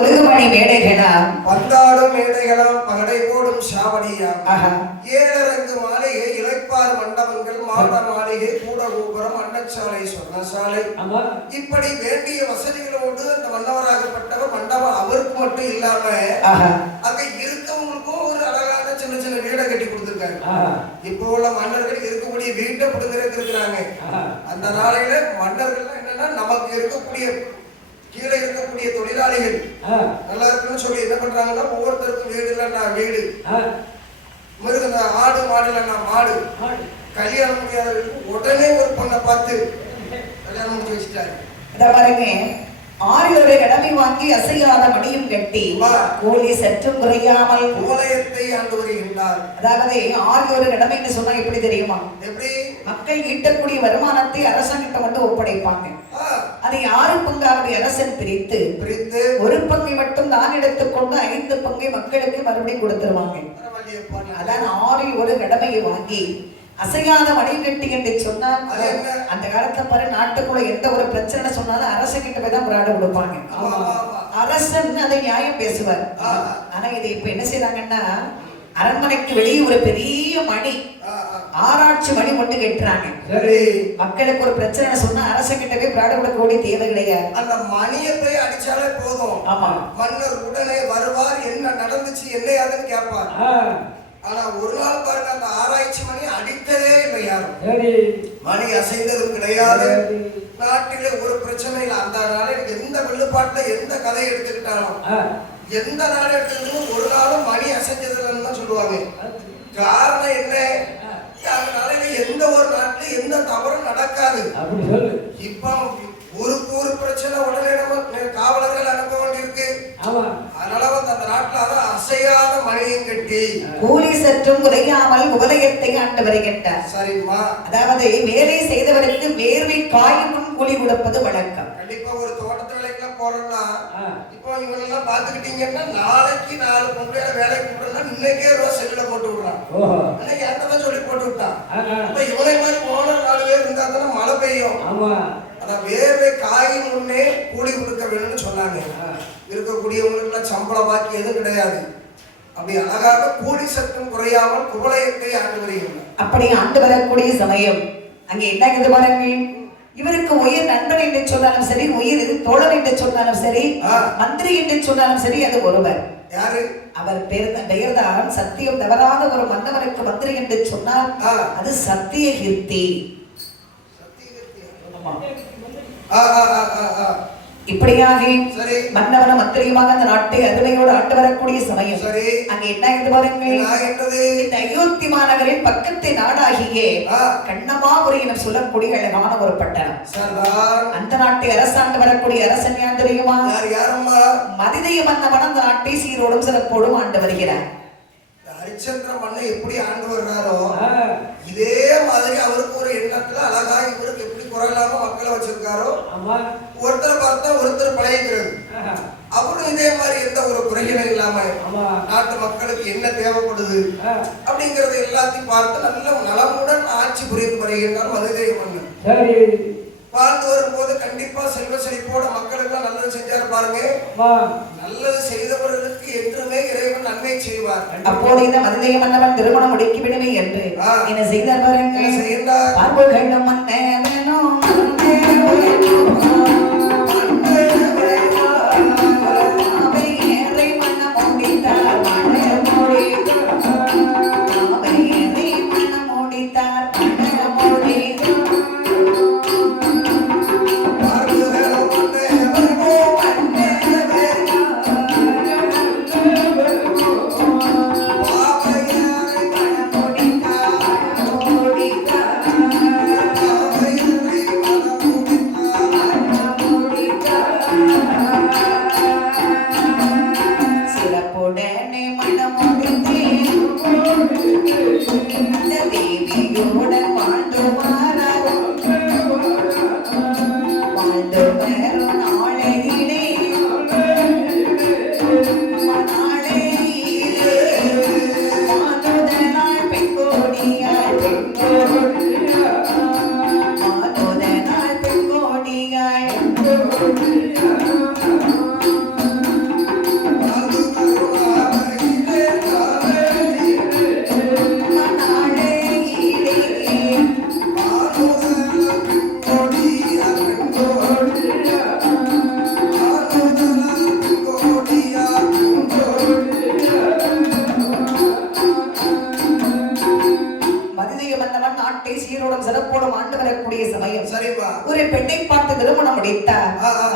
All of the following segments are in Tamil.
மணி மேடைகளாம் பந்தாடும் மேடைகளாம் பகடை போடும் சாவடியாம் ஏழரங்கு மாளிகை இளைப்பார் மண்டபங்கள் மாட மாளிகை கூட கோபுரம் அன்னச்சாலை சொர்ணசாலை இப்படி வேண்டிய வசதிகளோடு அந்த மன்னவராகப்பட்டவர் மண்டபம் அவருக்கு மட்டும் இல்லாம அங்க இருக்கவங்களுக்கும் ஒரு அழகான சின்ன சின்ன வீடை கட்டி கொடுத்திருக்காரு. இப்போ உள்ள மன்னர்கள் இருக்கக்கூடிய வீட்டை கொடுக்கறதுக்கு இருக்கிறாங்க. அந்த நாளையில மன்னர்கள் என்னன்னா நமக்கு இருக்கக்கூடிய கீழே இருக்கக்கூடிய தொழிலாளிகள் நல்லா இருக்குன்னு சொல்லி என்ன பண்றாங்கன்னா ஒவ்வொருத்தருக்கும் வீடு இல்லைன்னா வீடு, மிருகம் ஆடு மாடு இல்லைன்னா மாடு, கல்யாணம் முடியாதவர்களுக்கு உடனே ஒரு பொண்ணை பார்த்து கல்யாணம் முடிச்சு வச்சுட்டாரு. இத பாருங்க, ஆரியோரை கடமை வாங்கி அசையாத மடியும் கட்டி கோலி சற்றும் குறையாமல் கோலயத்தை ஆண்டு வருகின்றார். அதாவது ஆரியோரை கடமைன்னு சொன்னா எப்படி தெரியுமா? எப்படி? மக்கள் ஈட்டக்கூடிய வருமானத்தை அரசாங்கிட்ட மட்டும் ஒப்படைப்பாங்க. அதை 6 பங்காவது அரசன் பிரித்து ஒரு பங்கை மட்டும் தான் எடுத்துக்கொண்டு 5 பங்கை மக்களுக்கு மறுபடியும் கொடுத்துருவாங்க. அதான் ஆறில் ஒரு கடமையை வாங்கி அசையாத மணிகட்டி என்று சொன்னால் அந்த காலத்துல பாரு, நாட்டுக்குள்ள எந்த ஒரு பிரச்சனை சொன்னாலும் அரசன் கிட்ட போய் தான் பிராடு கொடுப்பாங்க. அரசன் அதை நியாயம் பேசுவார். ஆனா இதை இப்ப என்ன செய்யறாங்கன்னா, அரண்மனைக்கு வெளியே ஒரு பெரிய மணி, ஆராய்ச்சி மணி மட்டும் கட்டுறாங்க. மக்களுக்கு ஒரு பிரச்சனை சொன்னா அரசன் கிட்ட போய் பிராடு கொடுக்கக்கூடிய தேவை கிடையாது. அந்த மணியை போய் அடிச்சாலே போதும். ஆமா, மன்னர் உடனே வருவார், என்ன நடந்துச்சு என்ன யாருன்னு கேட்பார். ஆனா ஒரு நாள் பாருங்க, அந்த ஆராய்ச்சி மணி அடித்ததே இல்லை யாரும். மணி அசைந்ததும் கிடையாது. நாட்டிலே ஒரு பிரச்சனை இல்லை. அந்த நாளில் எந்த வெள்ளுப்பாட்டுல எந்த கதை எடுத்துக்கிட்டாலும் எந்த நாள் எடுத்துக்கிட்டாலும் ஒரு நாளும் மணி அசைஞ்சதுன்னு தான் சொல்லுவாங்க. காரணம் என்ன? அதனால எந்த ஒரு நாட்டில எந்த தவறும் நடக்காது. இப்ப ஒரு பிரச்சனை உடனே நம்ம காவலர்கள் அனுப்ப வேண்டியிருக்கு. அதனால அந்த நாட்டுல அதான் அசையாத மணியை கட்டி கூலி சற்றும் குறையாமல் உபலயத்தை ஆண்டு வருகின்றார். சரிம்மா, அதாவது வேலை செய்தவருக்கு வேர்வை காயும் முன் கூலி கொடுப்பது வழக்கம். கண்டிப்பா ஒரு தோட்டத்து வேலைக்கெல்லாம் போறோம்னா இப்போ இவங்களெல்லாம் பாத்துக்கிட்டீங்கன்னா நாளைக்கு 4 பொம்பளை வேலைக்கு போட்டோம்னா இன்னைக்கே ரூபா செல்லுல போட்டு விடுறான். இன்னைக்கு என்னதான் சொல்லி போட்டு விட்டான். இப்ப இவனை மாதிரி போன 4 பேர் இருந்தா தானே மழை பெய்யும். அதான் வேர்வை காயும் முன்னே கூலி கொடுக்க வேணும்னு சொன்னாங்க. இருக்கக்கூடியவங்களுக்கு சம்பளம் பாக்கி எதுவும் கிடையாது. அப்படி அழகாக கூலி சற்றும் குறையாமல் குவளையத்தை ஆண்டு வருகின்றனர். அப்படி ஆண்டு வரக்கூடிய சமயம் அங்கே என்ன இது பாருங்க, இவருக்கு உயிர் நண்பன் என்று சொன்னாலும் சரி, உயிர் தோழன் என்று சொன்னாலும் சரி, மந்திரி என்று சொன்னாலும் சரி, அது ஒருவர். யாரு? அவர் பெயர்தான் சத்தியம் தவறாத ஒரு மன்னவனுக்கு மந்திரி என்று சொன்னால் அது சத்தியகீர்த்தி. இப்படியாக மன்னவன மந்திரியுமாக அந்த நாட்டை அருமையோடு ஆண்டு வரக்கூடிய சமயம் அங்க என்ன என்று பாருங்க, இந்த அயோத்தி மாநகரின் பக்கத்து நாடாகிய கண்ணமாபுரி என சொல்லக்கூடிய அழகான ஒரு பட்டணம். அந்த நாட்டை அரசாண்டு வரக்கூடிய அரசன் யார் தெரியுமா? மதிதைய மன்னவன் அந்த நாட்டை சீரோடும் சிறப்போடும் ஆண்டு வருகிறார். ஹரிச்சந்திர மன்னை எப்படி ஆண்டு வர்றாரோ இதே மாதிரி அவருக்கு ஒரு எண்ணத்துல அழகா இவருக்கு எப்படி குறையில்லாம மக்களை வச்சிருக்காரோ, ஒருத்தர் பார்த்தா ஒருத்தர் பழகிக்கிறது. அவரும் இதே மாதிரி எந்த ஒரு குறைகளும் இல்லாம நாட்டு மக்களுக்கு என்ன தேவைப்படுது அப்படிங்கறது எல்லாத்தையும் பார்த்து நல்ல நலமுடன் ஆட்சி புரிந்து வருகின்றார் மதுரை மன்னன். வாழ்ந்து வரும்போது கண்டிப்பா செல்வ செழிப்போட மக்களுக்கு நல்லது செஞ்சாரு பாருங்க. நல்லது செய்தவர்களுக்கு என்றுமே இறைவன் நன்மை செய்வார். அப்போது இந்த மதுரை மன்னவன் திருமணம் முடிக்கி விடுமே என்று என்ன செய்தார் பாருங்க. என்ன செய்தார்?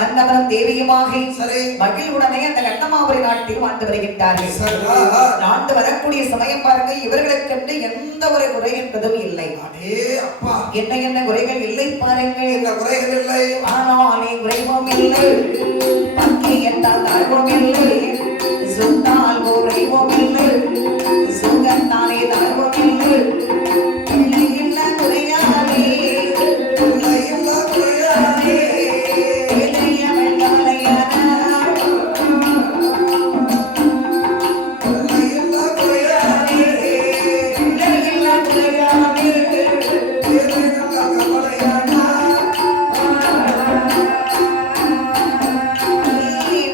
மன்னவனும் தேவியுமாக சரி மகிழ்வுடனே அந்த கண்ணமாபுரி நாட்டில் வாழ்ந்து வருகின்றார்கள். ஆண்டு வரக்கூடிய சமயம் பாருங்க, இவர்களுக்கு எந்த ஒரு குறை என்பதும் இல்லை. என்ன என்ன குறைகள் இல்லை பாருங்கள். என்ன குறைகள் இல்லை, ஆனாலே குறைவும் இல்லை, பங்கியத்தால் தாழ்வும் இல்லை, சொன்னால் குறைவும் இல்லை, சுகத்தாலே தாழ்வும் இல்லை, இல்லை இல்ல குறையாதே, இல்லை இல்ல குறையாதே, இளையவள் கவலையான, இல்லை இல்ல குறையாதே, இல்லை இல்ல குறையாதே,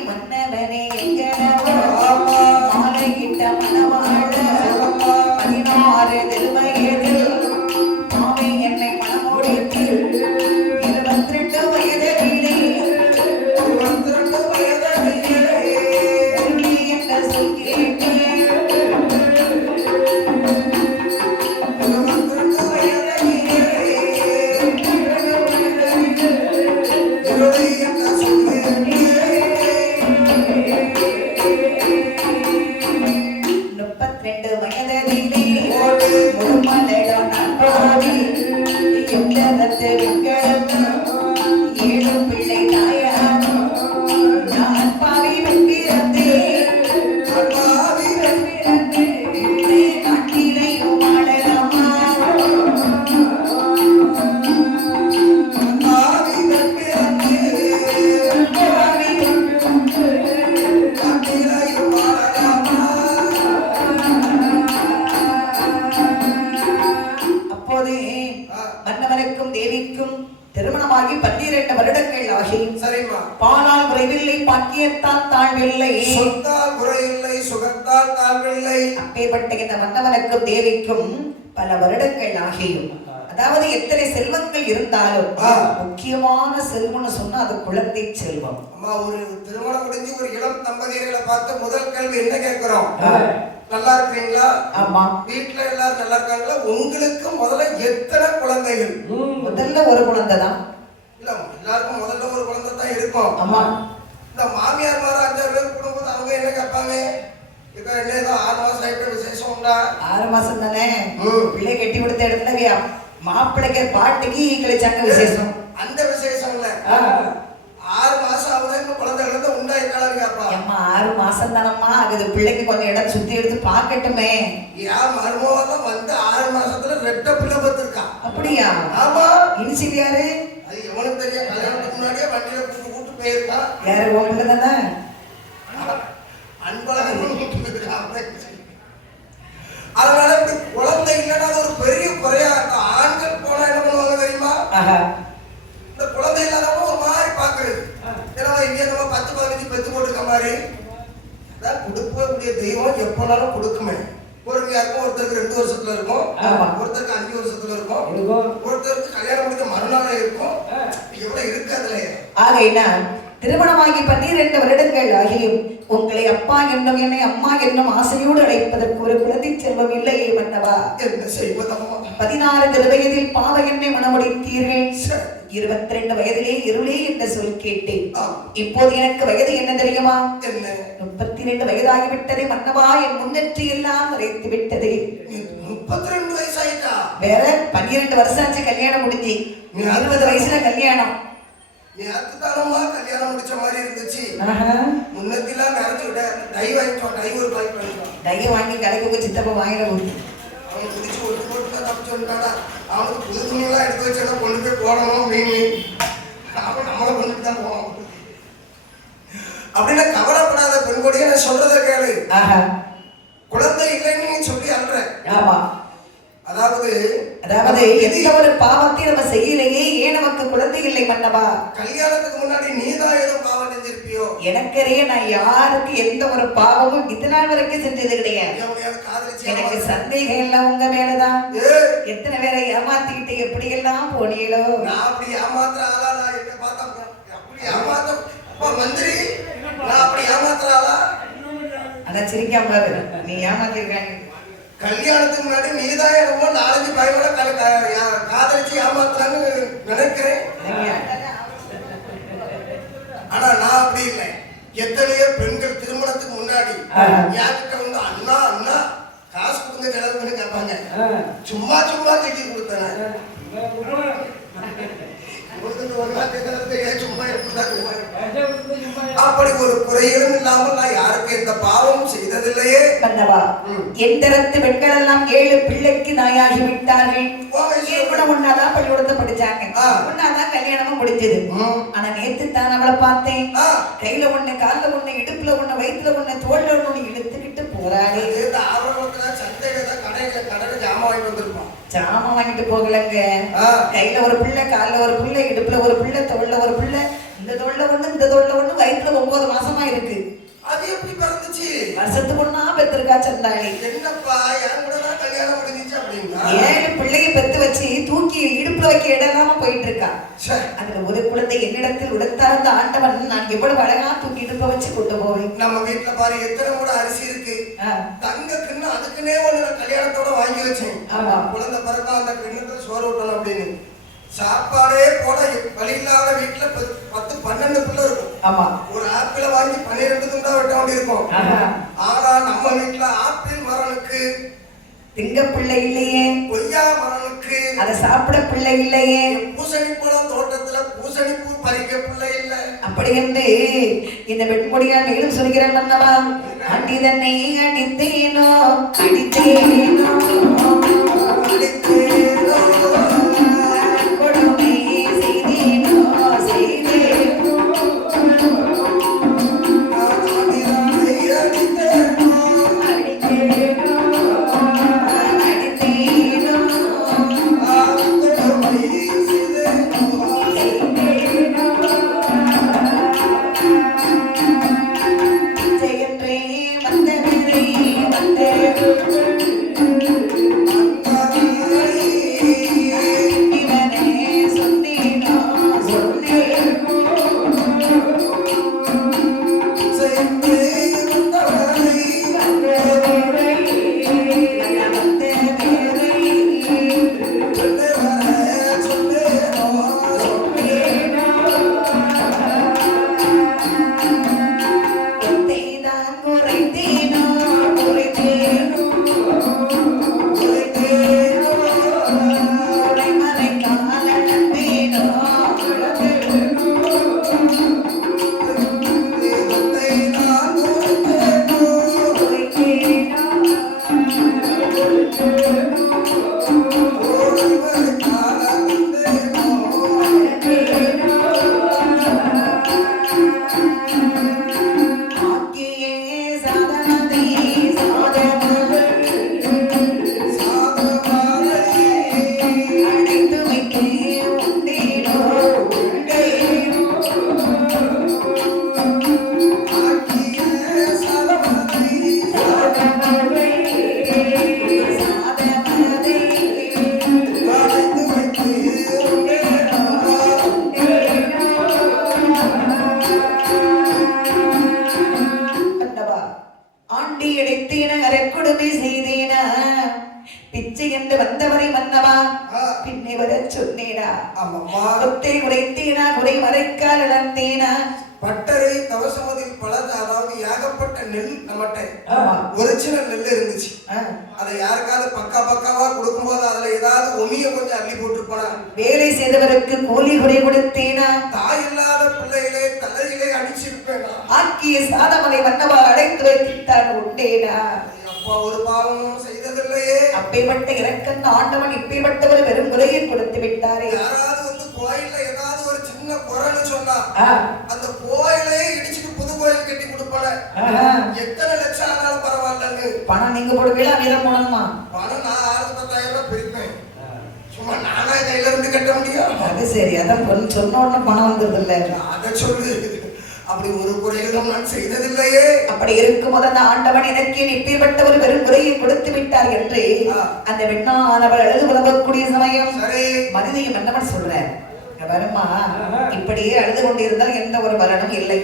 மன்னவனே எங்களவோ மாலையிட்ட மணவாழ 16 திருவயதில் மாமை என்னை மணமுடித்து 22 வயதிலே 22 வயதிலே என்ன சொல் கேட்டேன், 22 வயதிலே என்ன சொல் கேட்டேன். 32 வயதிலே முழுமலைடம் நண்போடி எந்தரத்து விக்கெடுத்து 7 பிள்ளை தாயான நான் பாவி வெப்பிறந்தேன், பாவி வெப்பிறந்தேன், நாட்டிலையும் வாழலாமா, பாவி வெப்பிறந்தேன், பாவி வெப்பிறந்தேன், நாட்டிலையும் வாழலாமா. அப்போது மன்னவனுக்கும் தேவிக்கும் திருமணமாகி 12 வருடங்கள் ஆகி சரிம்மா பாலால் குறைவில்லை, பாக்கியத்தால் தாழ்வில்லை, சொத்தால் குறையில்லை, சுகத்தால் தாழ்வில்லை. அப்பேற்பட்ட இந்த மன்னவனுக்கும் தேவிக்கும் பல வருடங்கள் ஆகியும், அதாவது எத்தனை செல்வங்கள் இருந்தாலும் முக்கியமான செல்வம்னு சொன்னா அது குழந்தை செல்வம். அம்மா, ஒரு திருமணம் முடிஞ்சு ஒரு இளம் தம்பதியர்களை பார்த்து முதல் கேள்வி என்ன கேட்கிறோம்? நல்லா இருக்கீங்களா? ஆமா. வீட்டுல எல்லாரும் நல்லா இருக்காங்களா? உங்களுக்கு முதல்ல எத்தனை குழந்தைகள்? முதல்ல ஒரு குழந்தை தான். இல்ல, எல்லாருக்கும் முதல்ல ஒரு குழந்தை தான் இருக்கும். ஆமா. இந்த மாமியார் மாதிரி 5 பேர் குடும்பத்தை அவங்க என்ன கேட்பாங்க? இப்ப என்ன ஏதோ 6 மாசம் ஆயிட்டு விசேஷம் உண்டா? 6 மாசம் தானே, பிள்ளை கட்டி கொடுத்த இடத்துல மாப்பிள்ளைக்கு பாட்டுக்கு கழிச்சாங்க விசேஷம். அந்த விசேஷம் இல்ல, 6 மாசம் ஆகுது இன்னும் குழந்தைகளை உண்டாயிருக்காளு கேட்பா. அம்மா 6 மாசம் தானம்மா ஆகுது, பிள்ளைக்கு கொஞ்சம் இடம் சுத்தி எடுத்து பாக்கட்டுமே. ஏன் மருமகெல்லாம் வந்து 6 மாசத்துல 2 பிள்ளை பத்திருக்கா? அப்படியா? ஆமா. இனிஷியல் யாரு? அது எவனுக்கு தெரியும்? கல்யாணத்துக்கு முன்னாடியே வண்டியில கூட்டு போயிருக்கா. யாரு? உங்க தானே அன்பழகன் கூட்டு போயிருக்கா. அதனால இப்படி குழந்தை இல்லைன்னா அது ஒரு பெரிய குறையா இருக்கும். ஆண்கள் போனா என்ன பண்ணுவாங்க தெரியுமா? இந்த குழந்தை இல்லாதவங்க ஒரு மாதிரி பாக்குறது. ஏன்னா இங்கே நம்ம 10-15 பெத்து போட்டுக்க மாதிரி கொடுக்கக்கூடிய தெய்வம் எப்பனாலும் கொடுக்குமே. பொறுமையா இருக்கும். ஒருத்தருக்கு 2 வருஷத்துல இருக்கும், ஒருத்தருக்கு 5 வருஷத்துல இருக்கும், ஒருத்தருக்கு கல்யாணம் முடிக்க மறுநாளே இருக்கும். எவ்வளவு இருக்கு அதுல. ஆகையினால் திருமணமாகி 12 வருடங்கள் ஆகியும் உங்களை அப்பா என்னும் என்னை அம்மா என்னும் ஆசையோடு அழைப்பதற்கு ஒரு குழந்தை செல்வம் இல்லையே மன்னவா. என்ன செய்வதம்மா? 16 திருவயதில் பாவ என்னை மணமுடித்தீர்கள். 22 வயதிலே இருளே என்ற சொல் கேட்டேன். இப்போது எனக்கு வயது என்ன தெரியுமா? 32 வயதாகிவிட்டதே மன்னவா. என் முன்னேற்றி எல்லாம் மறைத்து விட்டதே. 32 வயசாயிட்டா? வேற 12 வருஷம் ஆச்சு கல்யாணம் முடிஞ்சு. 20 வயசுல கல்யாணம். நீ அதுதானமா கல்யாணம் முடிச்ச மாதிரி இருந்துச்சு. முன்னத்திலாம் நினைச்சு விட்ட டை வாங்கிட்டோம். டை ஒரு பாய்க்கு வாங்கிட்டோம். டை வாங்கி கடைக்கு சித்தப்பா வாங்கிட ஊத்து அவன் குடிச்சு ஒரு போட்டு தப்பிச்சு வந்துட்டாடா. அவனுக்கு புது துணியெல்லாம் எடுத்து வச்சா கொண்டு போய் போடணும். மீன் அவன் நம்மளை கொண்டுட்டு தான் போவான். அப்படின்னா கவலைப்படாத பெண்கொடியை நான் சொல்றதை கேளு. குழந்தை இல்லைன்னு நீ சொல்லி அல்ற. ஆமா. அதாவது எந்த ஒரு பாவத்தை நம்ம செய்யலையே, ஏன் நமக்கு குழந்தை இல்லை மன்னவா? கல்யாணத்துக்கு முன்னாடி நீதான் ஏதோ பாவம் செஞ்சிருப்பியோ? எனக்கறிய நான் யாருக்கு எந்த ஒரு பாவமும் இது நாள் வரைக்கும் செஞ்சது கிடையாது. எனக்கு சந்தேகம் எல்லாம் உங்க மேலதான். எத்தனை பேரை ஏமாத்திக்கிட்டு எப்படி எல்லாம் போனீங்களோ. நான் அப்படி ஏமாத்துற ஆளா? நான் என்ன பார்த்தா அப்படி ஏமாத்த மந்திரி? நான் அப்படி ஏமாத்துற ஆளா? ஆனா சிரிக்காம பாரு, நீ ஏமாத்திருக்காங்க. கல்யாணத்துக்கு முன்னாடி நீதான் என்னமோ 4-5 பையனோட காதலிச்சு ஏமாத்துறான்னு நினைக்கிறேன். ஆனா நான் அப்படி இல்லை. எத்தனையோ பெண்கள் திருமணத்துக்கு முன்னாடி யார்கிட்ட வந்து அண்ணா அண்ணா காசு கொடுங்க கிளம்புன்னு கேட்பாங்க. சும்மா சும்மா கட்டி கொடுத்தேன். அப்படி ஒரு குறையும் இல்லாமல் நான் யாருக்கு எந்த பாவமும் செய்ததில்லையே. மன்னவா, எந்தரத்து பெண்கள் எல்லாம் 7 பிள்ளைக்கு நாயாகி விட்டார்கள். ஒன்னாதான் பள்ளிக்கூடத்தை படிச்சாங்க, ஒன்னாதான் கல்யாணமும் முடிஞ்சது. ஆனா நேத்து தான் அவளை பார்த்தேன். கையில ஒண்ணு, கால்ல ஒண்ணு, இடுப்புல ஒண்ணு, வயிற்றுல ஒண்ணு, தோல்ல ஒண்ணு இழுத்துக்கிட்டு போறாளே. கடையில ஜாமான் வாங்கிட்டு வந்திருப்பான். ஜாமான் வாங்கிட்டு போகலங்க. கையில ஒரு பிள்ளை, கால்ல ஒரு பிள்ளை, இடுப்புல ஒரு பிள்ளை, தோல்ல ஒரு பிள்ளை. இந்த தோல்ல ஒண்ணு, இந்த தோல்ல ஒண்ணு, வயிற்றுல 9 மாசமா இருக்கு. அது எப்படி பிறந்துச்சு? வருஷத்துக்கு ஒண்ணா பெத்திருக்கா சந்தாளி. என்னப்பா என் கூட தான் கல்யாணம் முடிஞ்சிச்சு அப்படின்னா 7 பிள்ளையை பெத்து வச்சு தூக்கி இடுப்புல வைக்க இடம் இல்லாம போயிட்டு இருக்கா. அதுல ஒரு குழந்தை என்னிடத்தில் உடத்தார்ந்த ஆண்டவன் நான் எவ்வளவு அழகா தூக்கி இடுப்ப வச்சு கொண்டு போவேன். நம்ம வீட்டுல பாரு எத்தனை கூட அரிசி இருக்கு. தங்க கிண்ணு அதுக்குன்னே ஒண்ணு நான் கல்யாணத்தோட வாங்கி வச்சேன். குழந்தை பிறந்தா அந்த கிண்ணத்துல சோறு ஊட்டணும் அப்படின்னு. சாப்பாடே போட வழி இல்லாத வீட்டுல 10-12 பிள்ளை இருக்கும். ஆமா, ஒரு ஆப்பிள வாங்கி 12 துண்டா வெட்ட வேண்டி இருக்கும். ஆனா நம்ம வீட்டுல ஆப்பிள் மரனுக்கு திங்க பிள்ளை இல்லையே, கொய்யா மரனுக்கு அதை சாப்பிட பிள்ளை இல்லையே, பூசணி பழம் தோட்டத்துல பூசணி பூ பறிக்க பிள்ளை இல்ல. அப்படி என்று இந்த வெண்முடியா மேலும் சொல்கிறேன் மன்னவா. அடி தன்னை அடித்தேனோ அடித்தேனோ அடித்தேனோ கொடுமை செய்தேனோ செய்தேனோ பட்டறை தவசமதில் பல, அதாவது ஏகப்பட்ட நெல் நம்மகிட்ட ஒரிஜினல் நெல் இருந்துச்சு. அதை யாருக்காவது பக்காவா கொடுக்கும்போது அதுல ஏதாவது ஒமிய கொஞ்சம் அள்ளி போட்டுருப்பானா. வேலை செய்தவருக்கு கூலி குறை கொடுத்தேனா. தாய் இல்லாத பிள்ளைகளே தலையிலே அடிச்சிருப்பேனா. ஆக்கிய சாதமலை மன்னவா அடைத்து வைத்தான் உண்டேனா. அப்பா ஒரு பாவமும் செய்ததில்லையே. அப்பேற்பட்ட இறக்கந்த ஆண்டவன் இப்பேற்பட்டவர் வெறும் முறையை கொடுத்து விட்டாரே. யாராவது வந்து கோயில்ல ஏதாவது ஒரு சின்ன குறைன்னு சொன்னா அந்த கோயிலே இடிச்சுட்டு புது கோயில் கட்டி கொடுப்பான. எத்தனை லட்சம் ஆனாலும் பரவாயில்லன்னு. பணம் நீங்க போடுவீங்களா வீரம் போடணுமா? பணம் நான் 1000-10,000 ரூபாய் பிரிப்பேன். சும்மா நானா கையில இருந்து கட்ட முடியும்? அது சரி, அதான் சொன்ன உடனே பணம் வந்தது இல்ல. அதை சொல்லு. அப்படி ஒரு குறைகளும் நான் செய்ததில்லையே. அப்படி இருக்கும் போது அந்த ஆண்டவன் எனக்கு இப்பேற்பட்ட ஒரு பெரும் குறையை கொடுத்து விட்டார் என்று அந்த வெண்ணானவள் அழுது உலகக்கூடிய சமயம் மனிதையும் என்னவன் சொல்ற வருமா, இப்படியே அழுது கொண்டிருந்தால் எந்த ஒரு பலனும் இல்லை.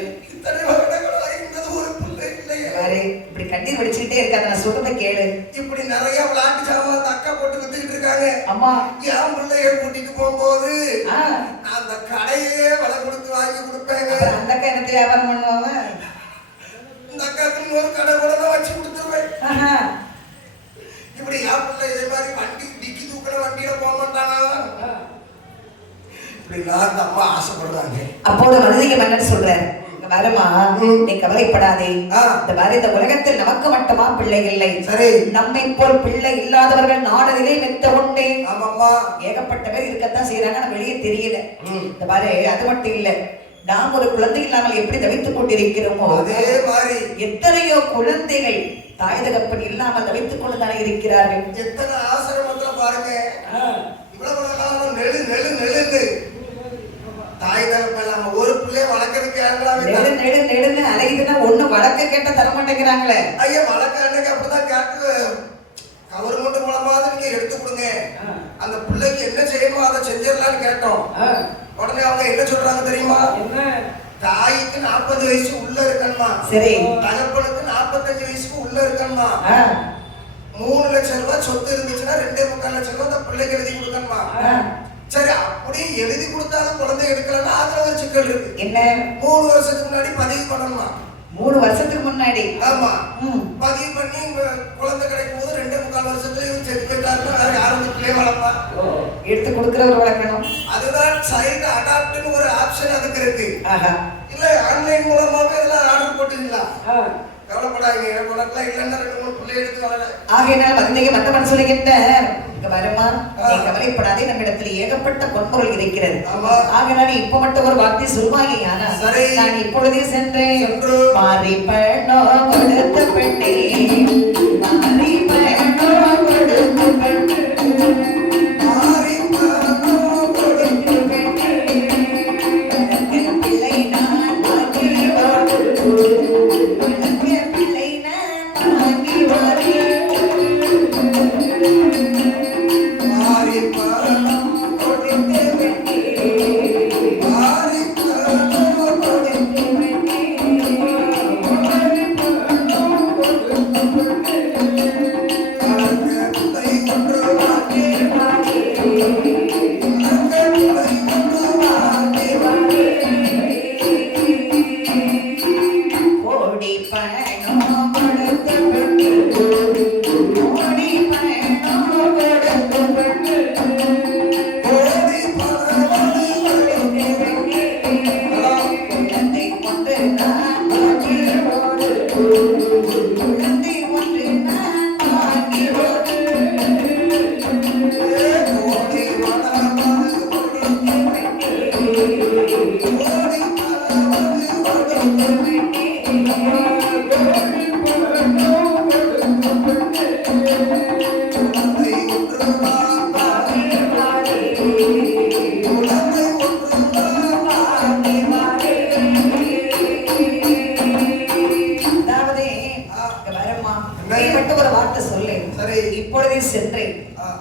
இப்படி கண்ணீர் வடிச்சுக்கிட்டே இருக்காது. நான் சொல்றத கேளு. இப்படி நிறைய விளையாட்டு சாமான் அக்கா போட்டு வித்துக்கிட்டு இருக்காங்க. அம்மா என் பிள்ளைய கூட்டிட்டு போகும்போது நான் அந்த கடையே விலை கொடுத்து வாங்கி கொடுப்பேங்க. அந்த அக்கா என்ன வியாபாரம் பண்ணுவாங்க? இந்த அக்காத்துக்கு ஒரு கடை கூட தான் வச்சு கொடுத்துருவேன். இப்படி என் பிள்ளை இதே மாதிரி வண்டி டிக்கி தூக்கிற வண்டியில போக மாட்டானா? இப்படிலாம் அந்த அம்மா ஆசைப்படுறாங்க. அப்போது மதுரைக்கு மன்னன் சொல்றாரு, வரமா நீ கவலைப்படாதே. இந்த உலகத்தில் நமக்கு மட்டுமா பிள்ளை இல்லை, சரி நம்மை போல் பிள்ளை இல்லாதவர்கள் நாடதிலே மெத்த உண்டே. ஆமாம்மா, ஏகப்பட்ட பேர் இருக்கத்தான் செய்யறாங்க, ஆனா வெளியே தெரியல. இந்த பாரு, அது மட்டும் இல்ல, நாம் ஒரு குழந்தை இல்லாமல் எப்படி தவித்துக் கொண்டிருக்கிறோமோ அதே மாதிரி எத்தனையோ குழந்தைகள் தாய் தகப்பன் இல்லாமல் தவித்துக் கொண்டுதானே இருக்கிறார்கள். எத்தனை ஆசிரமத்துல பாருங்க, இவ்வளவு காலம் நெழு நெழு நெழுந்து தாய் தகப்பன் இல்லாம ஒரு பிள்ளைய வளர்க்கறதுக்கு நெடு நெடு நெடுன்னு அலையுதுன்னா ஒண்ணு வழக்க கேட்ட தர மாட்டேங்கிறாங்களே. ஐயா வழக்க அன்னைக்கு அப்படிதான் கேட்டு கவர்மெண்ட் மூலமாவது நீங்க எடுத்து கொடுங்க, அந்த பிள்ளைக்கு என்ன செய்யணுமோ அதை செஞ்சிடலான்னு கேட்டோம். உடனே அவங்க என்ன சொல்றாங்க தெரியுமா? தாய்க்கு 40 வயசு உள்ள இருக்கணுமா, சரி தகப்பனுக்கு 45 வயசுக்கு உள்ள இருக்கணுமா, 3 லட்சம் ரூபாய் சொத்து இருந்துச்சுன்னா 2.25 லட்சம் ரூபாய் அந்த பிள்ளைக்கு எழுதி கொடுக்கணுமா. சரி, அப்படி எழுதி கொடுத்தாலும் குழந்தை எடுக்கலன்னா அதுல ஒரு சிக்கல் இருக்கு. என்ன? 3 வருஷத்துக்கு முன்னாடி பதிவு பண்ணணுமா. 3 வருஷத்துக்கு முன்னாடி? ஆமா, பதிவு பண்ணி குழந்தை கிடைக்கும் போது 2.25 வருஷத்துல இவங்க செத்து போயிட்டாருன்னா வேற யாரும் பிள்ளை வளர்ப்பா? எடுத்து கொடுக்கிறவர் வளர்க்கணும். அதுதான் சைல்டு அடாப்ட்னு ஒரு ஆப்ஷன் அதுக்கு இருக்கு. இல்ல ஆன்லைன் மூலமாவே இதெல்லாம் ஆர்டர் போட்டுங்களா? கவலைப்படாதீங்க, உனக்குலாம் இல்லைன்னா 2-3 பிள்ளை எடுத்து வளர. ஆகையினால் வந்தீங்க மத்தவன் சொல்லுகின்ற வருமா, நீ கவலைப்படாதே, நம்மிடத்துல ஏகப்பட்ட பொன்பொருள் இருக்கிறது. ஆகையினால் இப்ப மட்டும் ஒரு வார்த்தை சொல்வாங்க. ஆனா நான் இப்பொழுதே சென்றேன். மாறி பெண்ணோ கொடுத்த பெண்ணே, மாறி பெண்ணோ கொடுத்த பெண்ணே, மாறி பெண்ணோ கொடுத்த பெண்ணே, பிள்ளை நான் வாங்கி பிள்ளை நான் வாங்கி வாரி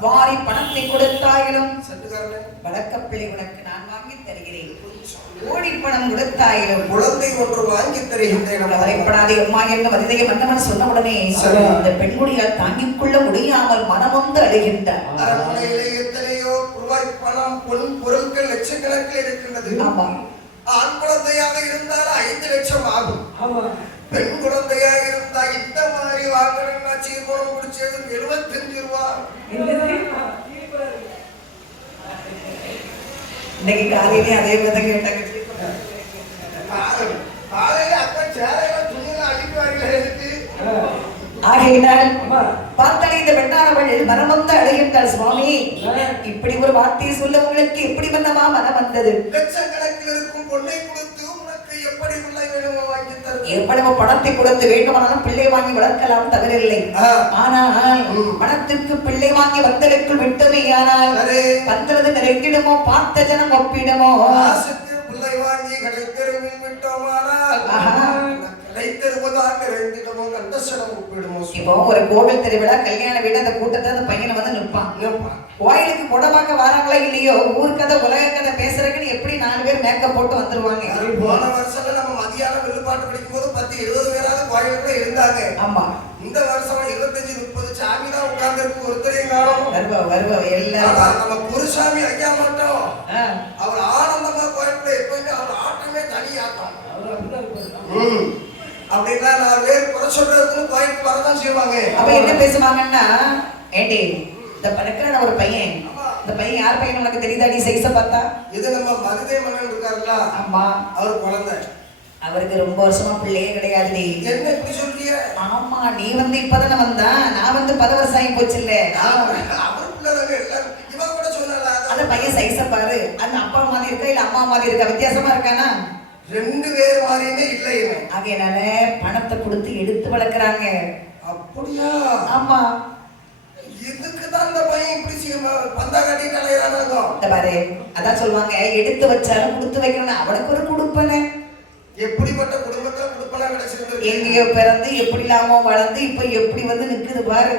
வாரி பணத்தை கொடுத்தாயிலும் வழக்கப்பிள்ளை உனக்கு நான் வாங்கி தருகிறேன், கோடி பணம் கொடுத்தாயிலும் குழந்தை ஒன்று வாங்கி தருகின்றேன். கவலைப்படாதே அம்மா என்று வதிதையை மன்னவன் சொன்ன உடனே அந்த பெண்குடியால் தாங்கிக் கொள்ள முடியாமல் மனம் வந்து அழுகின்றார். அரண்மனையிலே எத்தனையோ ரூபாய் பணம் பொன் பொருட்கள் லட்சக்கணக்கில் இருக்கின்றது. ஆமா, ஆண் குழந்தையாக இருந்தால் 5 லட்சம் ஆகும். பெண் குழந்தையாக இருந்தா இந்த மாதிரி வாங்கணும்னா சீர்குணம் முடிச்சது 75 ரூபாய். இன்னைக்கு காலையிலே அதே வித கேட்டாங்க. காலையில அக்கா சேரையில துணியில அடிக்குவார்கள் எனக்கு. ஆகையினால் பார்த்தாலே இந்த பெண்ணானவள் மனம் வந்து அழுகின்றாள். சுவாமி, இப்படி ஒரு வார்த்தையை சொல்ல உங்களுக்கு எப்படி வந்தமா மனம் வந்தது? லட்சக்கணக்கில் இருக்கும் பொண்ணை கொடுத்து உனக்கு எப்படி பிள்ளை வேணுமோ வாங்கி தரும். எவ்வளவு பணத்தை கொடுத்து வேண்டுமானாலும் பிள்ளை வாங்கி வளர்க்கலாம், தவறில்லை. ஆனால் பணத்திற்கு பிள்ளை வாங்கி வந்தலுக்குள் விட்டமே, ஆனால் வந்தது நிறைந்திடுமோ, பார்த்த ஜனம் ஒப்பிடுமோ. பிள்ளை வாங்கி கடைத்தெருவில் விட்டோமானால் இப்போ ஒரு கோவில் திருவிழா, கல்யாண வீடு, அந்த கூட்டத்தை அந்த பையனை வந்து நிற்பான். கோயிலுக்கு குடமாக்க வராங்களா இல்லையோ, ஊர் கதை உலக கதை பேசுறதுன்னு எப்படி 4 பேர் மேக்கப் போட்டு வந்துருவாங்க. போன வருஷம் நம்ம மதியானம் வில்லுப்பாட்டு படிக்கும் போது 10-20 பேராவது கோயிலுக்குள்ள இருந்தாங்க. ஆமா, இந்த வருஷம் 25-30 சாமி தான் உட்கார்ந்து ஒருத்தரையும் காணும். வருவ எல்லாம் நம்ம குருசாமி ஐயா மட்டும் அவர் ஆனந்தமா கோயிலுக்குள்ள எப்பவுமே அவர் ஆட்டம் ஆட்டம். அப்படின்னா 4 பேர் குறை சொல்றதுக்கு கோயிலுக்கு வரதான் செய்வாங்க. அப்ப என்ன பேசுவாங்கன்னா, ஏண்டி இந்த பணக்கிற ஒரு பையன், இந்த பையன் யார் பையன் உனக்கு தெரியுதாடி சைஸ பார்த்தா? இது நம்ம மருதே மன்னன் இருக்காருல்ல, ஆமா, அவர் குழந்தை. அவருக்கு ரொம்ப வருஷமா பிள்ளையே கிடையாதுடி. என்ன இப்படி சொல்றீங்க? ஆமா, நீ வந்து இப்பதானே வந்தா, நான் வந்து 10 வருஷம் ஆகி போச்சு இல்ல. அவர் பிள்ளைதாங்க எல்லாரும். இவ கூட சொன்னால அந்த பையன் சைஸ பாரு, அந்த அப்பா மாதிரி இருக்கா இல்ல அம்மா மாதிரி இருக்கா, வித்தியாசமா இருக்கானா? 2 பேர் மாதிரியே இல்லை இவன். ஆகையினால பணத்தை கொடுத்து எடுத்து வளர்க்குறாங்க. அப்படியா? ஆமா. இதுக்குதான் இந்த பையன் இப்படி பந்தா கட்டிட்டு அலையறானாங்க. இந்த பாரு, அதான் சொல்லுவாங்க, எடுத்து வச்சாலும் கொடுத்து வைக்கணும். அவனுக்கு ஒரு குடுப்பனை. எப்படிப்பட்ட குடும்பத்துல குடுப்பனா கிடைச்சிருக்கு? எங்கேயோ பிறந்து எப்படி இல்லாம வளர்ந்து இப்ப எப்படி வந்து நிக்குது பாரு.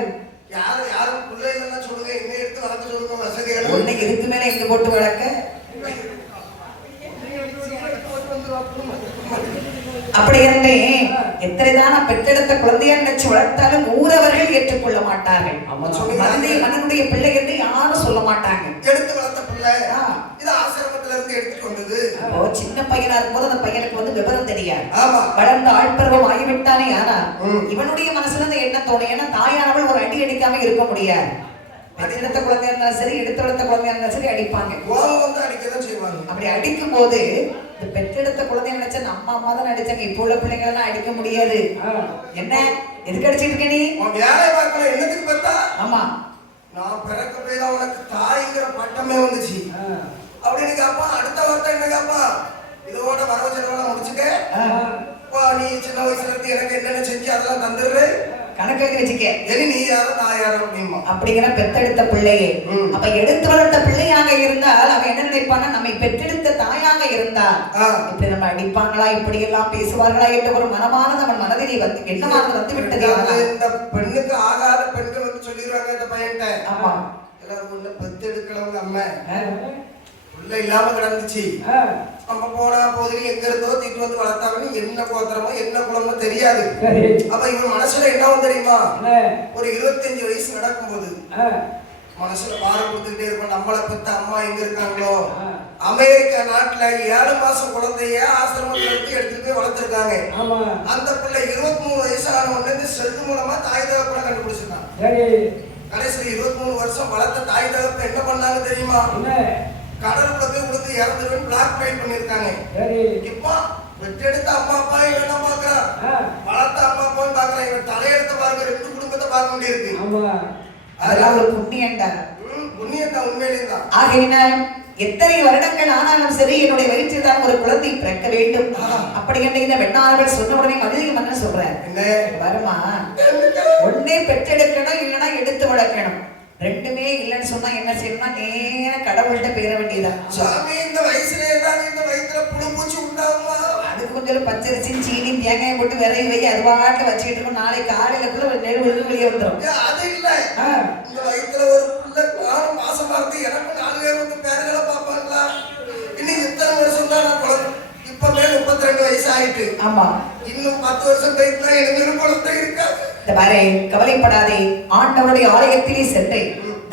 யாரும் பிள்ளைங்க சொல்லுங்க, என்ன எடுத்து வளர்க்க சொல்லுங்க. வசதிகள் உன்னை இதுக்கு மேல எங்க போட்டு வளர்க்க? அப்படி இருந்தே எத்தனைதான பெற்றெடுத்த குழந்தையா நினைச்சு வளர்த்தாலும் ஊரவர்கள் ஏற்றுக்கொள்ள மாட்டார்கள். மன்னனுடைய பிள்ளை என்று யாரும் சொல்ல மாட்டாங்க. எடுத்து வளர்த்த பிள்ளை இது ஆசிரமத்துல இருந்து எடுத்துட்டு வந்தது. சின்ன பையனா இருக்கும்போது அந்த பையனுக்கு வந்து விவரம் தெரியாது. ஆமா, வளர்ந்த ஆழ்பருவம் ஆகிவிட்டானே. ஆனா இவனுடைய மனசுல இந்த எண்ணம் தோணும். ஏன்னா தாயானவள் ஒரு அடி அடிக்காம இருக்க முடியாது. எடுத்த குழந்தையா இருந்தாலும் சரி, எடுத்து வளர்த்த குழந்தையா இருந்தாலும் சரி அடிப்பாங்க. கோபம் வந்து அடிக்கதான் செய்வாங்க. அப்படி அடிக்கும் போது இந்த பெற்றெடுத்த குழந்தைய நினைச்சா நம்ம அம்மா தான் அடிச்சாங்க. இப்போ உள்ள பிள்ளைங்க எல்லாம் அடிக்க முடியாது. என்ன எதுக்கு அடிச்சிட்டு இருக்க நீ? வேலை பார்க்கல, என்னத்துக்கு பார்த்தா? ஆமா, நான் பிறக்க போய் தான் உனக்கு தாய்ங்கிற பட்டமே வந்துச்சு அப்படின்னு அப்பா. அடுத்த வார்த்தை என்னங்கப்பா, இதோட வரவு செலவெல்லாம் முடிச்சுக்க, நீ சின்ன வயசுல இருந்து எனக்கு என்னென்ன செஞ்சு அதெல்லாம் தந்துடுற, கணக்கு வச்சுக்க, எது நீ யாரும் நான் யாரும் அப்படிமா அப்படிங்கிற பெத்தெடுத்த பிள்ளையே. அப்ப எடுத்து வளர்த்த பிள்ளையாக இருந்தால் அவன் என்ன நினைப்பான்னா, நம்மை பெற்றெடுத்த தாயாக இருந்தால் இப்படி நம்ம அடிப்பாங்களா, இப்படி எல்லாம் பேசுவார்களா என்ற ஒரு மனமானது அவன் மனதிலே வந்து எண்ணமானது வந்து விட்டது. இந்த பெண்ணுக்கு ஆகாத பெண்கள் வந்து சொல்லிடுவாங்க இந்த பையன்ட்ட. ஆமா, எல்லாரும் உள்ள பெத்து எடுக்கிறவங்க அம்மா உள்ள இல்லாம கிடந்துச்சு, நம்ம போனா போது எங்க இருந்தோ தீட்டு வந்து வளர்த்தாங்கன்னு என்ன கோத்திரமோ என்ன குலமோ தெரியாது. அப்ப இவன் மனசுல என்ன தெரியுமா, ஒரு 25 வயசு நடக்கும்போது மனசுல பாரம் கொடுத்துக்கிட்டே இருப்போம், நம்மளை பெத்த அம்மா எங்க இருக்காங்களோ. அமெரிக்கா நாட்டுல 7 மாசம் குழந்தைய ஆசிரமத்துல இருந்து எடுத்துட்டு போய் வளர்த்திருக்காங்க. அந்த பிள்ளை 23 வயசு ஆன உடனே செல்லு மூலமா தாய் தகப்பனை கண்டுபிடிச்சிருக்காங்க. கடைசியில் 23 வருஷம் வளர்த்த தாய் தகப்ப என்ன பண்ணாங்க தெரியுமா, கடலுக்குள்ள போய் விழுந்து இறந்துருன்னு பிளாக் மெயில் பண்ணிருக்காங்க. இப்ப பெற்றெடுத்த அம்மா அப்பா என்ன பாக்குறான், வளர்த்த அம்மா அப்பா பாக்குறான். இவன் தலையெடுத்த பாருங்க, 2 குடும்பத்தை பார்க்க வேண்டியிருக்கு. அதெல்லாம் ஒரு புண்ணியண்டா. புண்ணியம் தான், உண்மையிலே தான். ஆகையினால் எத்தனை வருடங்கள் ஆனாலும் சரி என்னுடைய வயிற்றில் தான் ஒரு குழந்தை பிறக்க வேண்டும். அப்படி என்று இந்த வெண்ணாளர்கள் சொன்ன உடனே மதுரை மன்னன் சொல்றார், வருமா ஒன்னே பெற்றெடுக்கணும், இல்லைன்னா எடுத்து வளர்க்கணும். 2மே இல்லைன்னு சொன்னா என்ன செய்யணும்னா நேர கடவுள்கிட்ட பேர வேண்டியதான். சாமி இந்த வயசுல ஏதாவது இந்த வயிற்றுல புழு பூச்சி உண்டாகுமா? அதுக்கு கொஞ்சம் பச்சரிசி சீனி தேங்காயை போட்டு விரைவி வை, அது பாட்டு வச்சுக்கிட்டு இருக்கும். நாளைக்கு காலையில கூட ஒரு நெல் விழுந்து வெளியே வந்துடும். அது இல்ல, இந்த வயிற்றுல ஒரு பிள்ளை 4 மாசம் பார்த்து எனக்கு 4 பேர் வந்து பேருகளை பார்ப்பாங்களா? இன்னும் இத்தனை வருஷம் தான் நான் குழந்தை, இப்பவே 32 வயசு ஆயிட்டு. ஆமா, இன்னும் 10 வருஷம் கழித்து எனக்கு ஒரு குழந்தை இருக்காது. இந்த பாரு, கவலைப்படாதே, ஆண்டவருடைய ஆலயத்திலே சென்று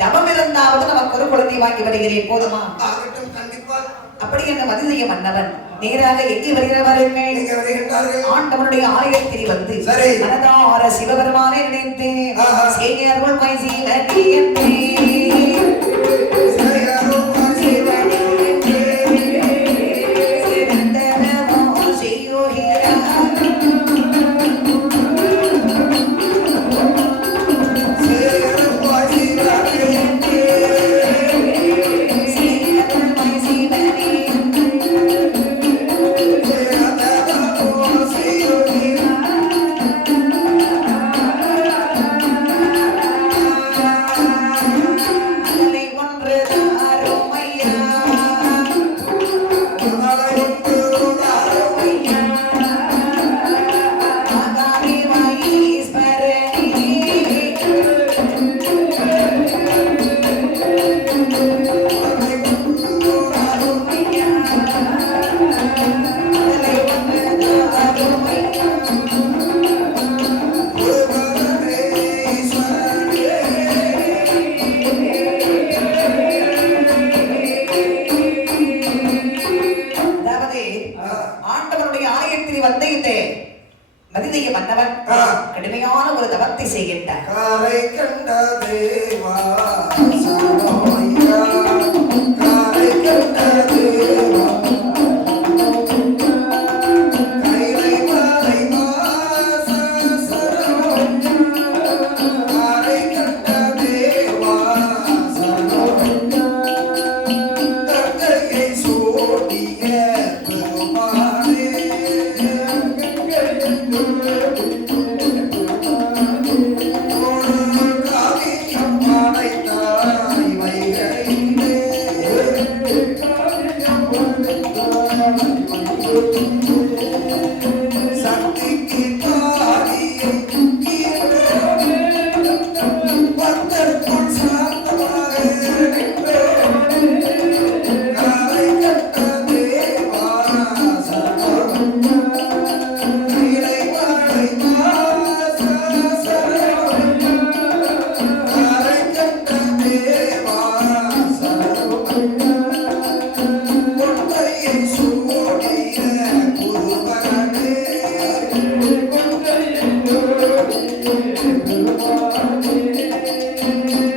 தவம் இருந்தாவது நமக்கு ஒரு குழந்தை வாங்கி வருகிறேன், போதுமா? ஆகட்டும், கண்டிப்பா. அப்படி என்ன மதிய மன்னவன் நேராக எங்கே வருகிறார்கள்? ஆண்டவனுடைய ஆலயத்தில் வந்து மனதார சிவபெருமானை நினைத்து சேயர்கள் கடுமையான ஒரு தவத்தை செய்கின்றார். காரை கண்ட தேவா சரணமையா, காரை கண்ட தேவா கைலை மலை வாச சரணமையா, காரை கண்ட தேவா சரணமையா, கங்கையை சூடிய பெருமாளே, காவியம் படைத்தாய் வைகையிலே, சக்திக்கு பாடியை பக்தர்க்குள் சாந்தமாக காரை கண்ட தேவா சரணமையா, கைலை மலை வாச சரணமையா, காரை கண்ட தேவா சரணமையா, கொண்டையை சூடிய குருபரனே,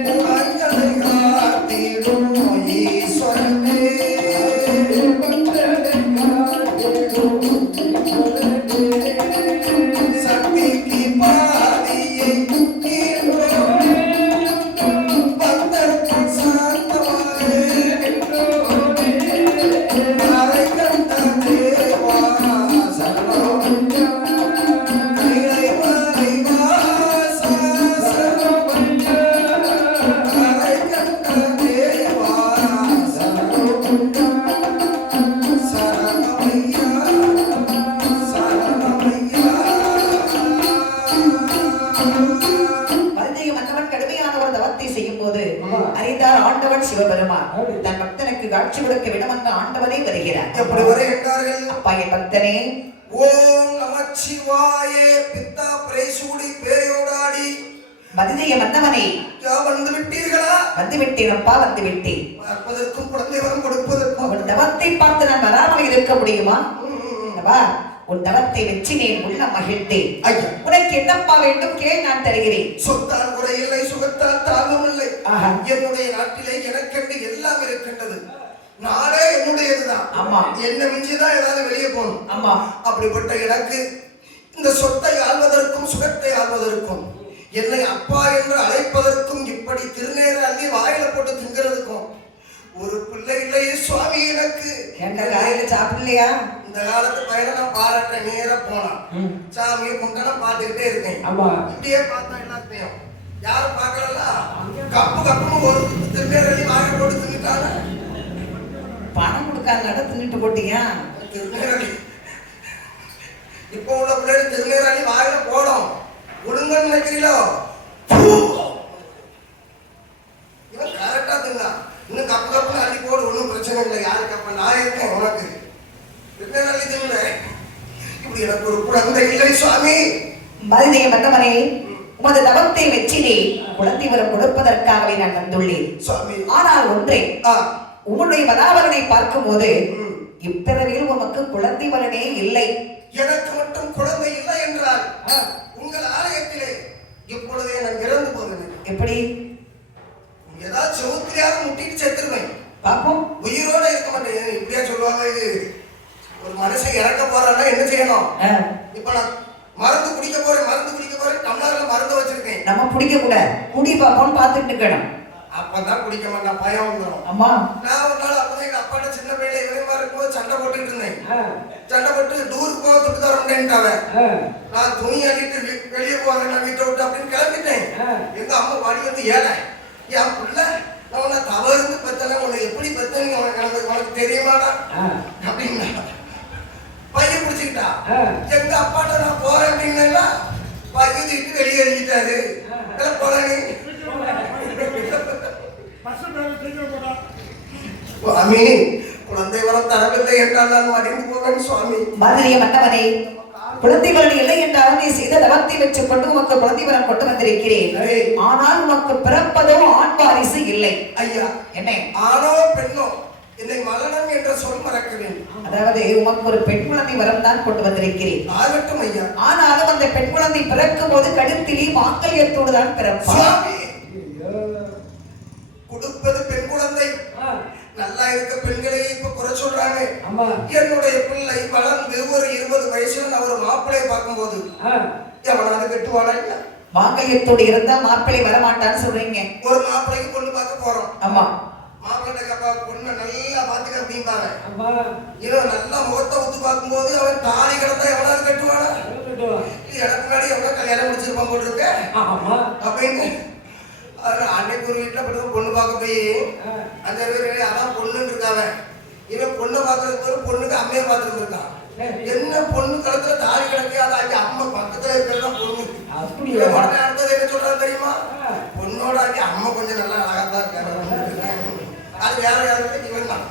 புலன்களை காத்திடும் ஈஸ்வரனே, சக்திக்கு பாதியை பக்தர்க்குள் சாந்தமாக காரை கண்ட தேவா சரணமையா, கைலை மலை வாச சரணமையா, காரை கண்ட தேவா சரணமையா, சரணமையா, சரணமையா. மருதிய மன்னவன் கடுமையான ஒரு தவத்தை செய்யும் போது அறிந்தார் ஆண்டவன் சிவபெருமான் தன் பக்தனுக்கு காட்சி கொடுக்க விடமன்ற ஆண்டவனே வருகிறார். எப்படி வருகின்றார்கள்? அப்பா என் பக்தனே, ஓம் நமச்சிவாயே பித்தா பிரேசூடி பேயோடாடி மருதிய மன்னவனே, வந்து விட்டீர்களா? வந்து விட்டேனப்பா, வந்து விட்டேன். பார்ப்பதற்கும் குழந்தை வரம் கொடுப்பதற்கும் உன் தவத்தை பார்த்து நான் வராமல் இருக்க முடியுமா? வா, உன் தவத்தை வெற்றினேன், உள்ள மகிழ்ந்தேன். ஐயா, உனக்கு என்னப்பா வேண்டும் கேள், நான் தருகிறேன். சொத்தால் குறையில்லை, சுகத்தால் தாகமில்லை. ஆஹா. என்னுடைய நாட்டிலே எனக்கென்று எல்லாம் இருக்கின்றது. நாடே என்னுடையதுதான். ஆமா. என்ன மிஞ்சிதான் ஏதாவது வெளியே போகணும். ஆமா. அப்படிப்பட்ட எனக்கு இந்த சொத்தை ஆள்வதற்கும் சுகத்தை ஆள்வதற்கும் என்னை அப்பா என்று அழைப்பதற்கும் இப்படி திருநேர அள்ளி வாயில போட்டு திங்கிறதுக்கும் ஒரு பிள்ளை இல்லையே சுவாமி எனக்கு. எந்த காலையில சாப்பிடலையா? இந்த காலத்து பையனை நான் பாராட்ட நேர போனான் சாமியை குண்டன பார்த்துக்கிட்டே இருக்கேன். இப்படியே பார்த்தா எல்லாத்தையும் யாரும் பார்க்கல. கப்பு கப்புன்னு ஒரு திருநேரடி வாயில போட்டு தின்னுட்டாங்க. பணம் கொடுக்காத தின்னுட்டு போட்டியா? திருநேரடி இப்போ உள்ள பிள்ளைகள் திருநேரடி வாயில போடும் ஒழுங்கன்னு நினைக்கிறீங்களோ? இவன் கரெக்டா தின்னா இன்னும் கப்பு கப்புன்னு அள்ளி போடு, ஒன்றும் பிரச்சனை இல்லை. யாரு கப்ப நான் இருக்கேன் உனக்கு திருநேரடி தின்னு. இப்படி எனக்கு ஒரு குழந்தை இல்லை சுவாமி. மருதிய மன்னவனே, உமது தவத்தை வெற்றினே, குழந்தை வரம் கொடுப்பதற்காகவே நான் வந்துள்ளேன் சுவாமி. ஆனால் ஒன்றே, உம்முடைய மதாவரனை பார்க்கும் போது இப்பிறவியில் உமக்கு குழந்தை வரனே இல்லை. எனக்கு மட்டும் குழந்தை இல்லை என்றால் உங்கள் ஆலயத்திலே இப்பொழுதே நான் இறந்து போகிறேன். எப்படி? ஏதாவது செவுத்திரியாக முட்டிட்டு செத்துருவேன். பாப்போம். உயிரோட இருக்க மாட்டேன். இப்படியா சொல்லுவாங்க? இது ஒரு மனுஷன் இறக்க போறான்னா என்ன செய்யணும்? இப்ப நான் மருந்து குடிக்க போறேன் டம்ளர்ல மருந்து வச்சிருக்கேன். நம்ம குடிக்க கூடாது, குடி பாப்போம் பார்த்துட்டு இருக்கணும். அப்பதான் குடிக்க மாட்டேன், பயம் வந்துடும். அம்மா, நான் ஒரு நாள் அப்பதான் எங்க அப்பாட்ட சின்ன பிள்ளை இவரே இருக்கும்போது சண்டை போட்டுட்டு இருந்தேன். சண்டை போட்டு டூருக்கு போகிறதுக்கு தர முடியேன்ட்டாவ. நான் துணி அள்ளிட்டு வெளியே போறேன் நான் வீட்டை விட்டு அப்படின்னு கிளம்பிட்டேன். எங்க அம்மா வாடி வந்து ஏழை என் புள்ள நான் உன்னை தவறுந்து பெத்தல, உன்னை எப்படி பெத்தன்னு உனக்கு தெரியுமாடா அப்படின்னா பையன் பிடிச்சிக்கிட்டா. எங்க அப்பாட்ட நான் போறேன் அப்படின்னா பகுதிட்டு வெளியே எழுதிட்டாரு. போறேன் சுவாமி, குழந்தை வரம் தரவில்லை என்றால் நான் மடிந்து போவேன் சுவாமி. மதுரைய மன்னவனே, குழந்தை வரம் இல்லை என்றாலும் நீ செய்த தவத்தை வச்சுக் கொண்டு உமக்கு குழந்தை வரம் கொண்டு வந்திருக்கிறேன். ஆனால் உனக்கு பிறப்பதோ ஆண் வாரிசு இல்லை. ஐயா, என்ன? ஆணோ பெண்ணோ என்னை மலனம் என்ற சொல் மறக்க வேண்டும். அதாவது உமக்கு ஒரு பெண் குழந்தை வரம் தான் கொண்டு வந்திருக்கிறேன். ஆகட்டும் ஐயா. ஆனாலும் அந்த பெண் குழந்தை பிறக்கும் போது கழுத்திலே மாங்கல்யத்தோடு தான் பிறப்பார். கொடுப்பது பெண் குழந்தை. நல்லா இருக்க பெண்களே இப்ப குறை சொல்றாங்க. என்னுடைய பிள்ளை வளர்ந்து ஒரு 20 வயசுல நான் ஒரு மாப்பிள்ளை பார்க்கும்போது எவனாவது கட்டுவானா இல்ல? மாங்கல்யத்தோடு இருந்தா மாப்பிள்ளை வரமாட்டான்னு சொல்றீங்க. ஒரு மாப்பிள்ளைக்கு பொண்ணு பார்க்க போறோம். ஆமா. மாப்பிள்ளை பொண்ணை நல்லா பாத்துக்க அப்படிம்பாங்க. இவன் நல்லா முகத்தை ஊத்து பார்க்கும்போது அவன் தாலி கிடந்தா எவனாவது கட்டுவானா? எனக்கு முன்னாடி எவ்வளவு கல்யாணம் முடிச்சிருப்பான் போட்டு இருக்க அப்படின்னு அன்னைக்கு ஒரு வீட்டுல படுத்து பொண்ணு பார்க்க போய் அந்த அதான் பொண்ணுன்னு இருக்காவ. இவன் பொண்ணை பார்க்கறதுக்கு ஒரு பொண்ணுக்கு அம்மையை பார்த்துட்டு இருக்கான். என்ன பொண்ணு கழுத்துல தாலி கிடக்கு அது அங்கே அம்மா பக்கத்துல இருக்கிறதா பொண்ணு. உடனே அடுத்தது என்ன சொல்றாரு தெரியுமா? பொண்ணோட அங்கே அம்மா கொஞ்சம் நல்லா அழகாதான் இருக்காங்க. அது வேற யாருக்கு இவன் தான்.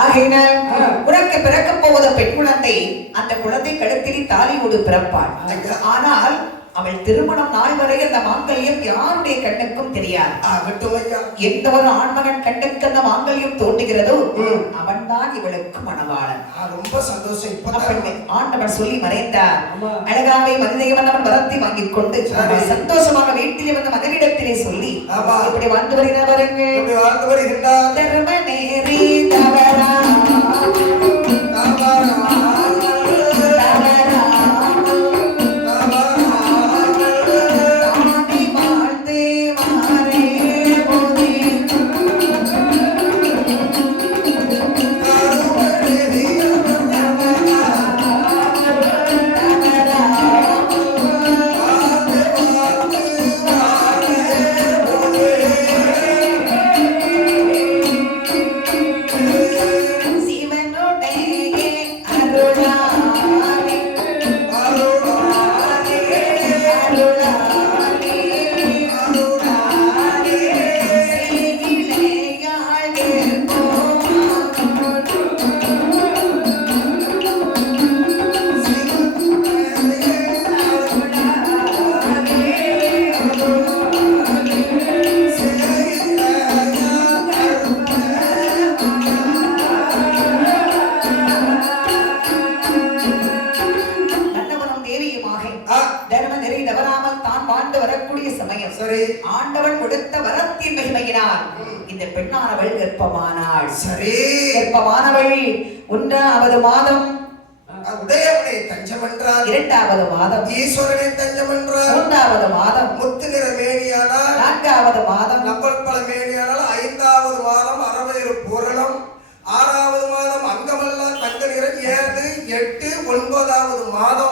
ஆகையினால் உனக்கு பிறக்க போவத பெண் குழந்தை அந்த குழந்தை கழுத்திலே தாலியோடு பிறப்பாள். ஆனால் அவள் திருமணம் நாள் வரை அந்த மாங்கல்யம் யாருடைய கண்ணுக்கும் தெரியாது. எந்த ஒரு ஆண்மகன் கண்ணுக்கு அந்த மாங்கல்யம் தோன்றுகிறதோ அவன் தான் இவளுக்கு மணவாளன். ரொம்ப சந்தோஷம். ஆண்டவன் சொல்லி மறைந்தார். அழகாவை மனிதவன் அவன் வரத்தை வாங்கிக் கொண்டு சந்தோஷமாக வீட்டிலே வந்து மனைவிடத்திலே சொல்லி இப்படி வாழ்ந்து வருகிறார். தர்ம நேரி தவறா ஆண்டவன் கொடுத்த வரத்தின் மகிமையினால் இந்த பெண்ணானவள் கர்ப்பமானாள். சரி, கர்ப்பமானவள் 1வது மாதம் உடையவனை தஞ்சம் என்றார். 2வது மாதம் ஈஸ்வரனை தஞ்சம் என்றார். 3வது மாதம் முத்து நிற மேனியானார். 4வது மாதம் நம்பல் பல மேனியானால். 5வது மாதம் அரவையர் பூரணம். 6வது மாதம் அங்கமெல்லாம் தங்க நிறம். 7, 8, 9வது மாதம்